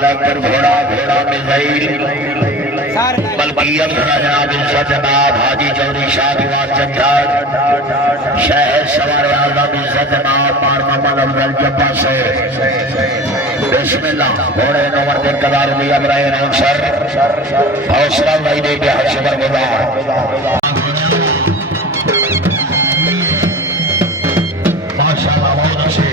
पर घोड़ा घोड़ा मिसाइल बल्कि जनाब जनाब हाजी चौधरी शाह चंचल शहर सवार आजम जनाब मार मोहम्मद अफजल जब्बा से बिस्मिल्लाह घोड़े नंबर के कदार भी अब्राहिम अंसर हौसला भाई दे के शुक्र गुजार माशाअल्लाह बहुत अच्छे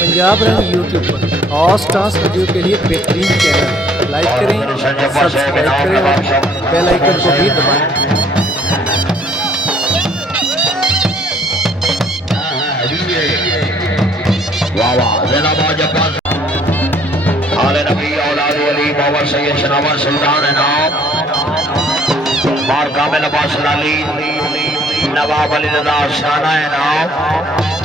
पंजाब रंग यूट्यूब पर हॉट स्टार्स वीडियो के लिए बेहतरीन चैनल लाइक करें, सब्सक्राइब करें और बेल आइकन को भी दबाएं। नवाब अली रज़ा शाना है नाम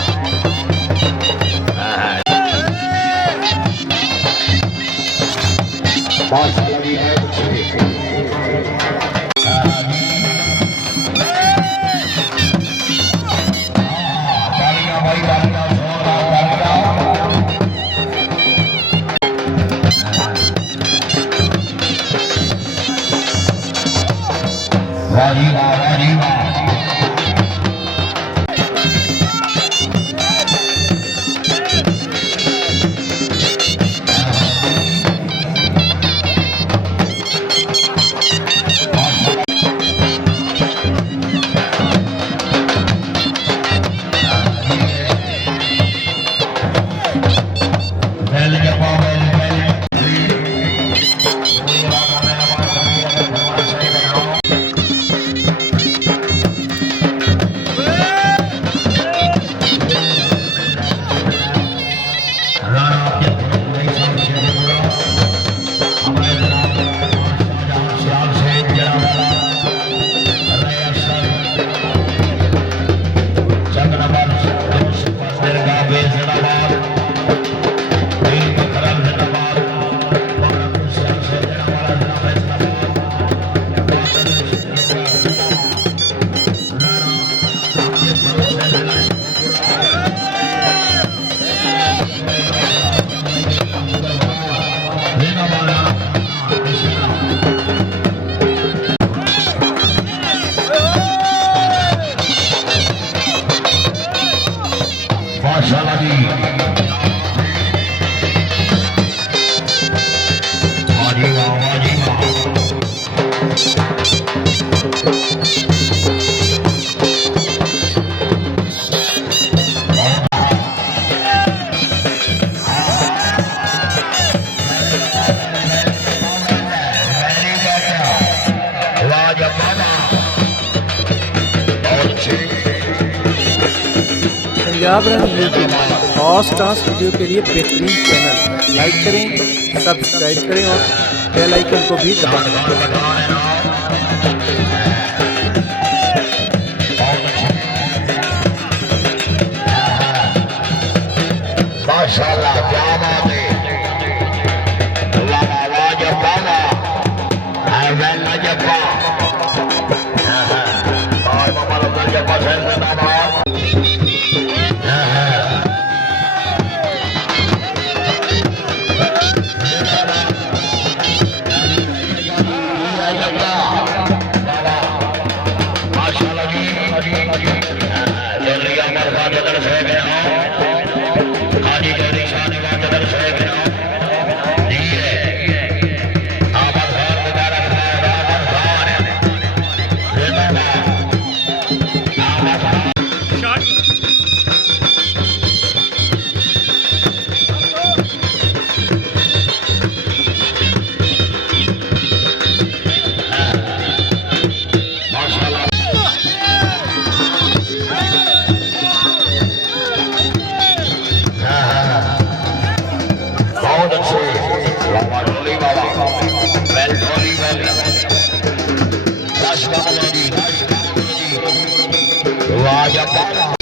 पंजाब रंग यूट्यूब हॉट स्टार्स वीडियो के लिए बेहतरीन चैनल लाइक करें, सब्सक्राइब करें और बेल आइकन को भी दबाएं। माशाअल्लाह क्या बात है वाह जब्बार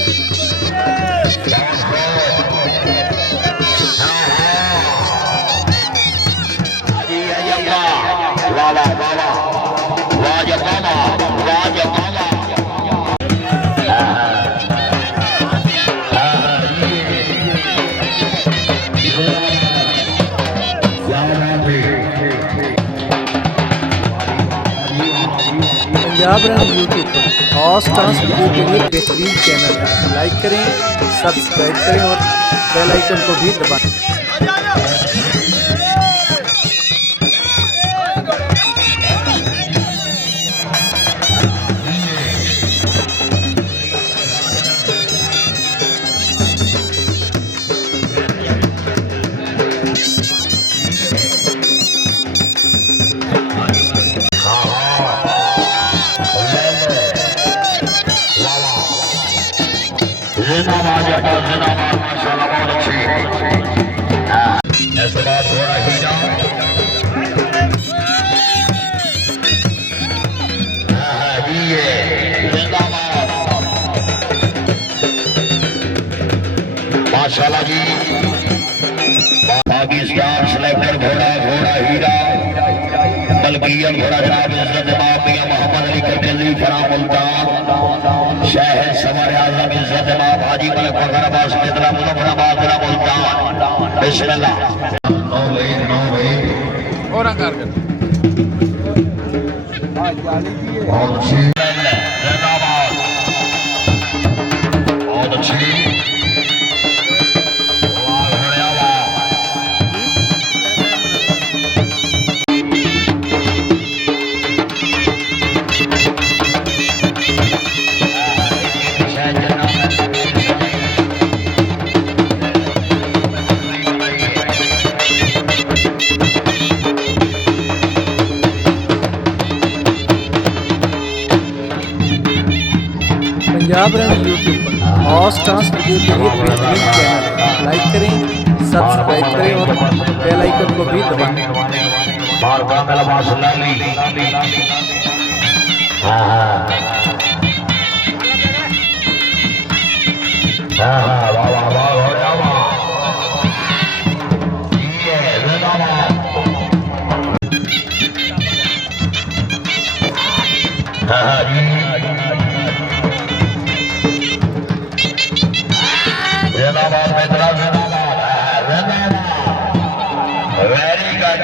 पंजाब रन यूट्यूब पर खास डांस वीडियो के लिए बेहतरीन चैनल है। लाइक करें, सब्सक्राइब करें और बेल आइकन को भी दबाएं। जिंदाबाद जिंदाबाद माशाल्लाह बहुत अच्छी ऐसे बात हो रही ना ये जिंदाबाद माशाल्लाह जी पाकिस्तान सेलेक्टर घोड़ा घोड़ा हीरा बल्कियम घोड़ा जनाब इज्जत मियां मोहम्मद अली कटेली फराम मुल्तान शहर सवार आजम इज्जत हाजी मलिक फखर अब्बास मित्रा मुजफ्फराबाद जिला मुल्तान बिस्मिल्लाह और आकार कर बहुत अच्छी जिंदाबाद बहुत अच्छी पंजाब रन यूट्यूब पर खास डांस वीडियो के लिए बेहतरीन चैनल है। लाइक करें, सब्सक्राइब करें और बेल आइकन को भी दबाएं। वेरी गुड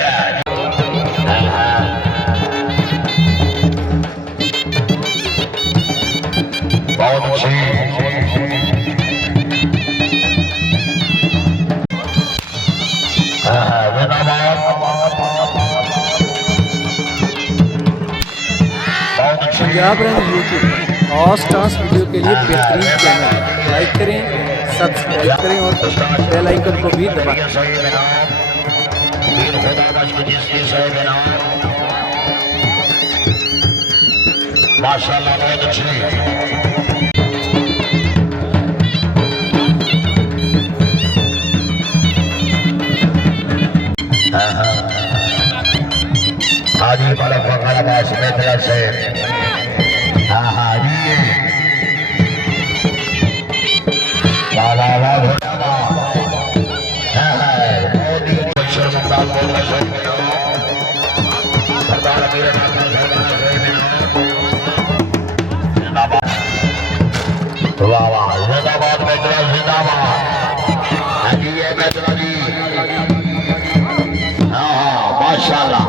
बहुत अच्छी पंजाब रन यूट्यूब पर खास डांस वीडियो के लिए बेहतरीन चैनल है। लाइक करें, सब्सक्राइब करें और बेल आइकन को भी दबाएं। माशाल्लाह बहुत अच्छी हाजी मलिक फखर अब्बास मित्रा से वाह वाह जिंदाबाद मित्रा जिंदाबाद हाजी ये मित्रा जी हाँ माशाल्लाह